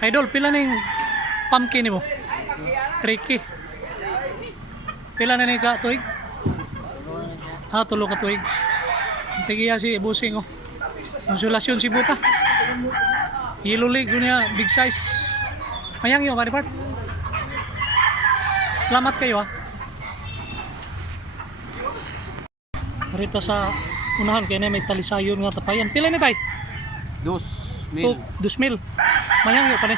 Idol, pila ning pumpkin nimo? Tricky. Pila na ning ka tuig? Tulo ka tuig. Tigiya si busing oh. Konsolasyon si buta. Yellow leg niya, big size. Mayang yo, Maripart. Salamat kayo ha. Rito sa unahan kaya na may talisayon nga tapayan. Pila ni tay? 2,000. 2,000. Mayang yo pa ni.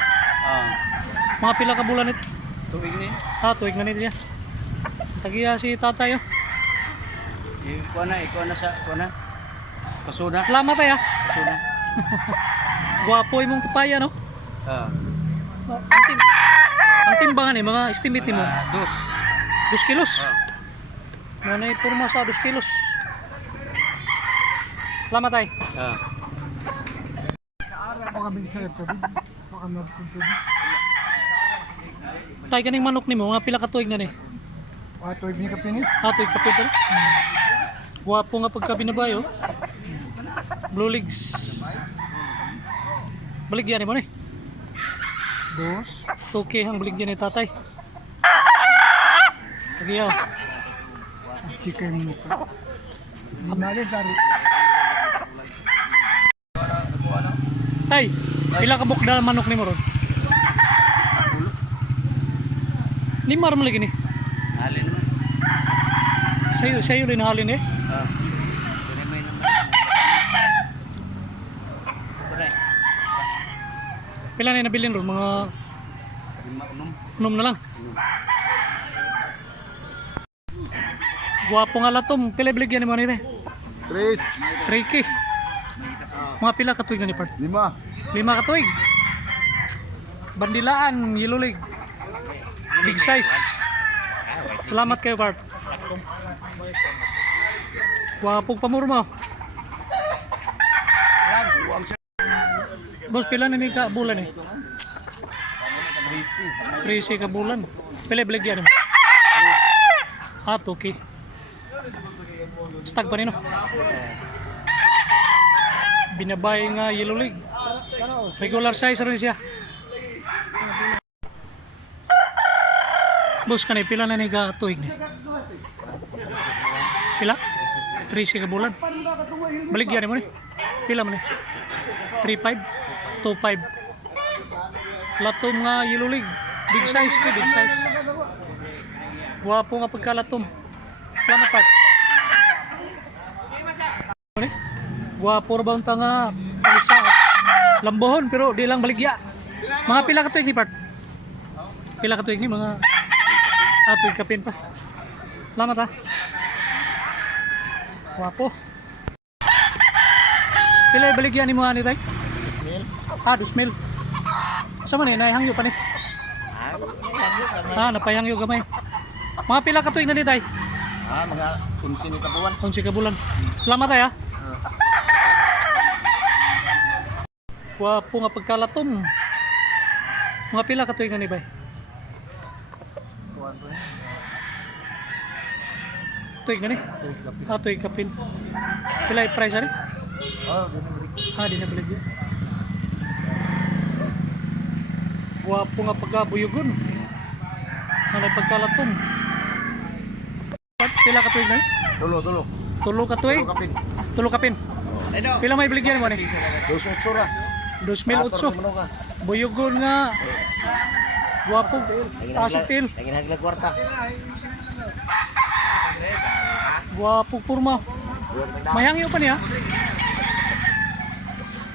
Mga pila ka bulan ito? Tuig ni. Tuig na nito siya. Tagiya si tatay oh. Ikuha na sa, Pasuna. Salamat tayo ha. Pasuna. Gwapo imong tapaya no? Ang timbangan eh, mga estimate mo? 2 kilos? Manay purma sa 2 kilos. Salamat tayo. Tay kaning manok nimo mga pila ka tuig na ni? Tuig ni kapin eh. Tuig ka pa. Gwapo nga pagka binabayo. Blue legs. Baligyan mo ni. 2K ang baligyan ni tatay. Tagiyaw. Di kayo mo pa. Malay dari. Tay, pila ka bukda manok ni mo ron? 5 mo lagi ni. Halin naman. Sayo rin halin eh. Ganyan may naman. Pila na nabilin ron? Mga 6 na lang. Guwapo nga latom. Pila baligyan ni mo ni be? 3K. Mga pila ka tuig na ni part? 5. 5 ka tuig. Bandilaan, yellow leg. Big size. Salamat kayo part. Guwapong pamurma. Boss, pila na ni ka bulan eh? 3C ka bulan. Pila baligyan mo? 2K. Stag pa rin no? Binabay nga yellow leg. Regular size rin siya. Boss kanay pila na ni ka tuig ni? Pila? 3C ka bulan. Baligyan mo ni? Pila mo ni? 3.5? 2.5. Latom nga yellow leg. Big size ka, big size. Wapo nga pagkalatom. Salamat pat. Wapo na ba unta nga palisa lambohon pero di lang baligya. Mga pila ka tuig ni part? Pila ka tuig ni mga tuig kapin pa. Salamat ha. Wapo. Pila baligyan ni mga ni tay? 2,000. Asa man eh, naihangyo pa ni? Napahangyo gamay. Mga pila ka tuig na ni tay? Mga 11 ka buwan. 11 ka bulan. Salamat tay ha. Wapo nga pagkalatom. Mga pila ka tuig na ni bay? Tuig na ni? Tuig kapin. Pila yung price ari? Di na baligya. Wapo nga pagkabuyugon. Ano yung pagkalatom? Pila ka tuig na ni? Tulo ka tuig? Tulo kapin. Pila may baligyan mo ni? 2,800 ra. 2,800. Buyugon nga. Wapo. Tasutil. Wapo purma. Mayangyo pa niya.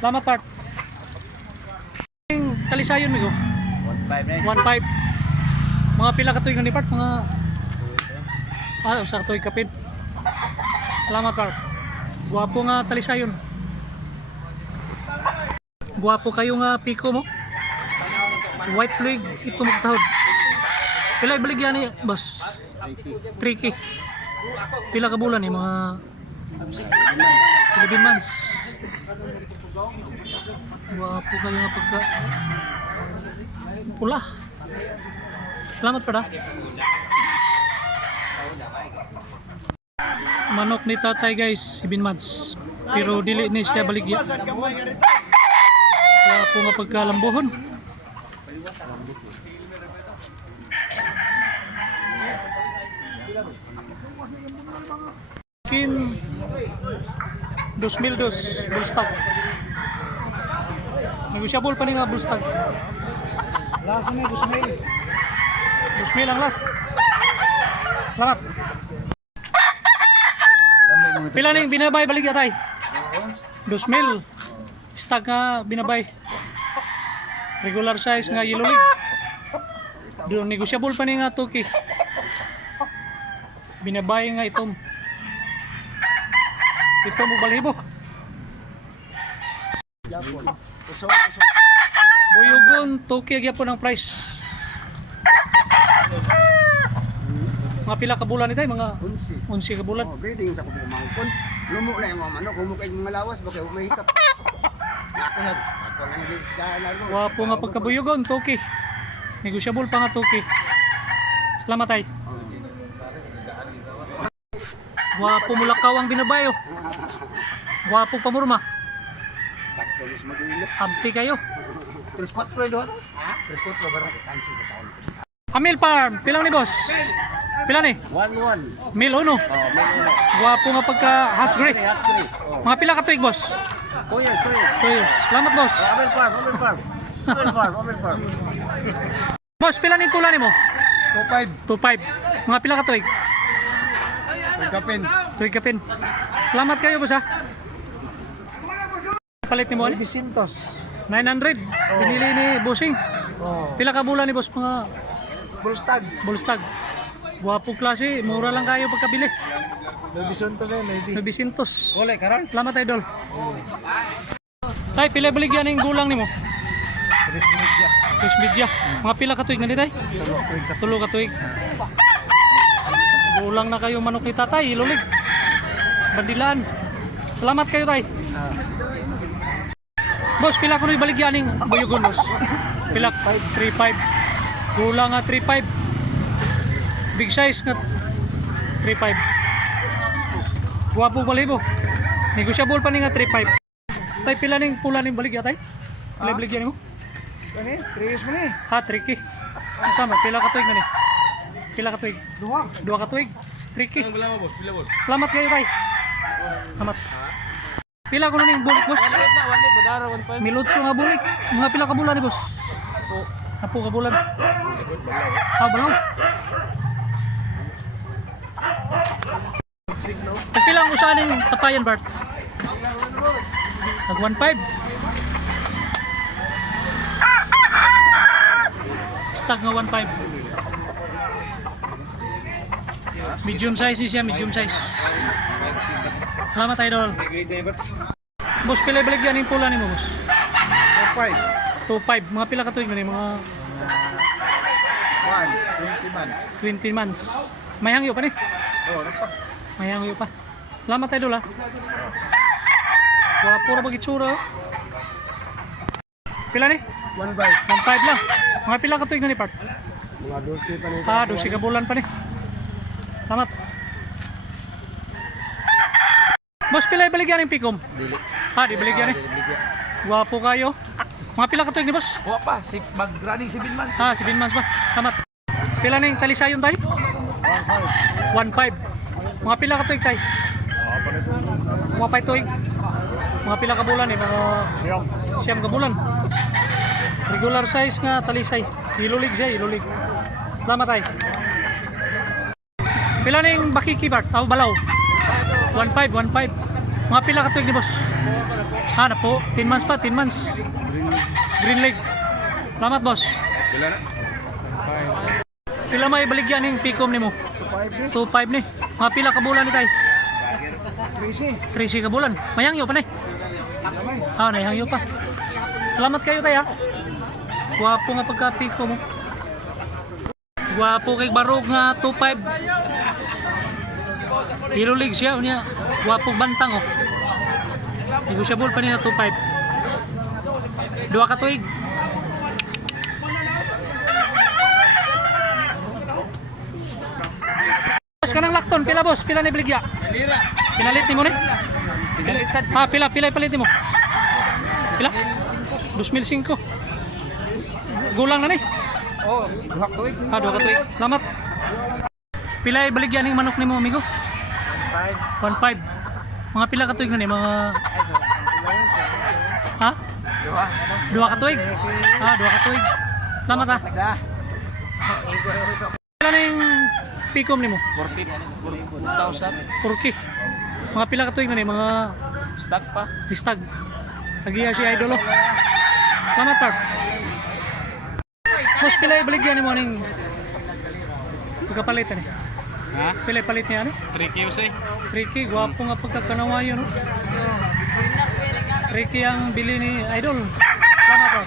Salamat part. Talisayon mo ko. 1.5. Mga pila ka tuig ni part? Mga usa ka tuig kapin. Salamat part. Guwapo nga talisayon. Guwapo kayo nga piko mo. White leg ito magtahod. Pila baligyan ni boss? 3K. Pila ka bulan ni mga 11 months. Guwapo kayo nga pagka pula. Salamat pa da. Manok ni tatay guys, 7 months. Pero dili ni siya baligya. Guwapo nga pagkalambohon. Kim 2002 Bullstag. Negosyable pa ni nga Bullstag. Lasa na, 2,000. 2,000 ang last. Salamat. Pila na yung binabay balik yatay? 2,000. Stag nga binabay. Regular size nga yellow league. Doon negosyable pa ni nga tuki. Binabay nga itom. Ito mo balibo. Buyugon, tuki agya po ng price. Mga pila ka bulan ito, mga 11 ka bulan. Oh, grading sa kubo mangkon. Lumo na yung mga manok, humukay yung mga lawas, baka umahikap. Ako na, ako lang hindi Wapo nga pagkabuyugon, tuki. Negosyable pa nga tuki. Salamat ay. Wapo mulakaw ang binabayo. Wapo pamurma. Sakto lis mag-ilo. Abti kayo. 3-4 doon. 3-4 ba rin? Kansi sa taon. Amil Farm, pilang ni boss? Pila ni? 1-1. Mil uno. May Wapo nga pagka hot gray. That's great. Mga pila ka tuig boss? 2 years, 2 years. 2 years. Salamat boss. Abel Farm, Abel Farm. Abel Farm, Abel Farm. Boss, pila ni pula ni mo? 2-5. 2.5. Mga pila ka tuig? Pagkapin. Tuig kapin. Salamat kayo boss ha. Palit ni mo ali? Bisintos. 900. Pinili ni Bossing. Oh. Pila ka bulan ni boss mga Bullstag. Bullstag. Guwapo klase, mura lang kayo pagkabili. Bisintos eh, maybe. 900. Wala, karon. Salamat idol. Tay, pila baligyan ng gulang nimo? Chris Media. Mga pila ka tuig na di tay? Tulo ka tuig. Gulang na kayo manok ni tatay, ilulig. Bandilaan. Salamat kayo tay. Boss, pila ko na ibaligyan ng buyugon boss? Pila? 3.5. Gulang nga 3.5. Big size nga 3.5. Guwapo balibo. Negosyable pa ni nga 3.5. Tay, pila ning pula ning baligya tay? Pila baligyan mo? Kani, 3 years mo ni. Ha, tricky. Sama, pila ka tuig na ni? Pila ka tuig? Dua ka tuig? Tricky. Salamat kayo tay. Salamat. Pila ko na ning bulik boss? 1 na, 1 badara 1.5. Milotso nga bulik. Mga pila ka bulan ni boss? Apo ka bulan. Balaw. Pagpilang usahanin tapayan Bart? Nag 1.5. Stag nga 1.5. Medium size siya, medium size. Salamat idol. Boss, pila baligyan yung pula ni mo boss? 2.5. Mga pila ka tuig na ni mga 20 months. 20 months. May hangyo pa ni? Oh, ano pa? May hangyo pa. Salamat idol ha. Wapo na bagitsura. Pila ni? 1 1.5 lang. Mga pila ka tuig na ni Part? Mga 12 pa ni. 12 ka bulan pa ni. Salamat. Boss, pila ibaligyan yung pikom? Di baligyan eh. Wapo kayo. Mga pila ka tuig ni boss? Wa pa, si mag-running 7 months. 7 months pa. Salamat. Pila na yung talisayon tayo? 1.5. Mga pila ka tuig tayo? Mga pa tuig. Mga pila ka bulan eh. Mga siyam ka bulan. Regular size nga talisay. Ilulig siya, ilulig. Salamat tayo. Pila na yung bakiki Bart? Balaw. 1.5, 1.5. Mga pila ka tuig ni boss? Na po. 10 months pa, 10 months. Green leg. Salamat boss. Pila may baligyan yung pikom ni mo? 2.5 ni. Mga pila ka bulan ni tayo? 13 ka bulan. Mayangyo pa ni. Nayangyo pa. Salamat kayo tayo ha. Guwapo nga pagka-piko mo. Guwapo kay barog nga 2.5. Hero League siya niya. Guwapo bantang oh. Negosyable pa niya 2.5. Dua ka tuig. Boss kanang lakton pila boss? Pila ni baligya? Pinalit ni mo ni? Pila palit mo? Pila? 2005. gulang na ni. Oh, duhak tuig. Ah, duha ka tuig. Salamat. Pila ibaligyan ning manok nimo, amigo? 1.5. Mga pila ka tuig na ni mga ha? Duha ka tuig. Ah, duha ka tuig. Salamat ha. Pila ning pikom nimo? 40,000. 4K. Mga pila ka tuig na ni mga Stock pa. listag. Sagiya si idol oh. Salamat par. Mas pila ibaligyan nimo ning pagkapalit ni. Ha? Pila palit niya ni? 3K usay. Ricky, gwapo nga pagkakanawayo no? Ricky ang bili ni Idol. Salamat po.